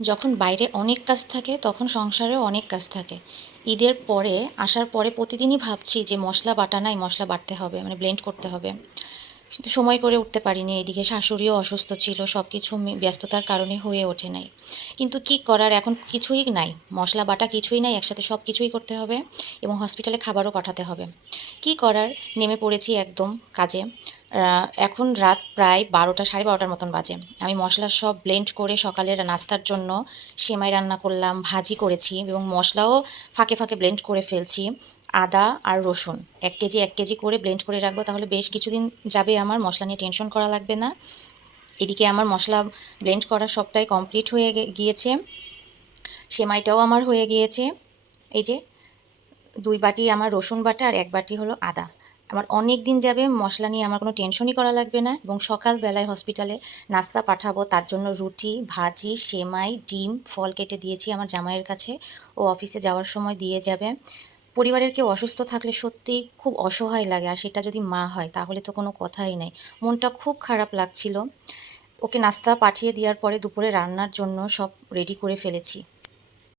যখন বাইরে অনেক কাজ থাকে তখন সংসারেও অনেক কাজ থাকে। ঈদের পরে আসার পরে প্রতিদিনই ভাবছি যে মশলা বাটা নাই, মশলা বাটতে হবে, মানে ব্লেন্ড করতে হবে। কিন্তু সময় করে উঠতে পারিনি। এদিকে শাশুড়িও অসুস্থ ছিল, সব কিছু ব্যস্ততার কারণে হয়ে ওঠে নাই। কিন্তু কি করার, এখন কিছুই নাই, মশলা বাটা কিছুই নাই, একসাথে সব কিছুই করতে হবে এবং হসপিটালে খাবারও পাঠাতে হবে। কি করার, নেমে পড়েছি একদম কাজে। এখন রাত প্রায় 12টা, সাড়ে 12টার মতন বাজে। আমি মশলা সব ব্লেন্ড করে সকালের নাস্তার জন্য সেমাই রান্না করলাম, ভাজি করেছি এবং মশলাও ফাঁকে ফাঁকে ব্লেন্ড করে ফেলছি। আদা আর রসুন 1 কেজি 1 কেজি করে ব্লেন্ড করে রাখবো, তাহলে বেশ কিছুদিন যাবে, আমার মশলা নিয়ে টেনশন করা লাগবে না। এদিকে আমার মশলা ব্লেন্ড করা সবটাই কমপ্লিট হয়ে গিয়েছে। সেমাইটাও আমার হয়ে গিয়েছে। এই যে 2 বাটি আমার রসুন বাটা আর 1 বাটি হলো আদা। আমার অনেক দিন যাবে, মশলা নিয়ে আমার কোনো টেনশনই করা লাগবে না। এবং সকালবেলায় হসপিটালে নাস্তা পাঠাবো, তার জন্য রুটি, ভাজি, সেমাই, ডিম, ফল কেটে দিয়েছি আমার জামাইয়ের কাছে। ও অফিসে যাওয়ার সময় দিয়ে যাবে। পরিবারের কেউ অসুস্থ থাকলে সত্যিই খুব অসহায় লাগে, আর সেটা যদি মা হয় তাহলে তো কোনো কথাই নেই। মনটা খুব খারাপ লাগছিল। ওকে নাস্তা পাঠিয়ে দেওয়ার পরে দুপুরে রান্নার জন্য সব রেডি করে ফেলেছি।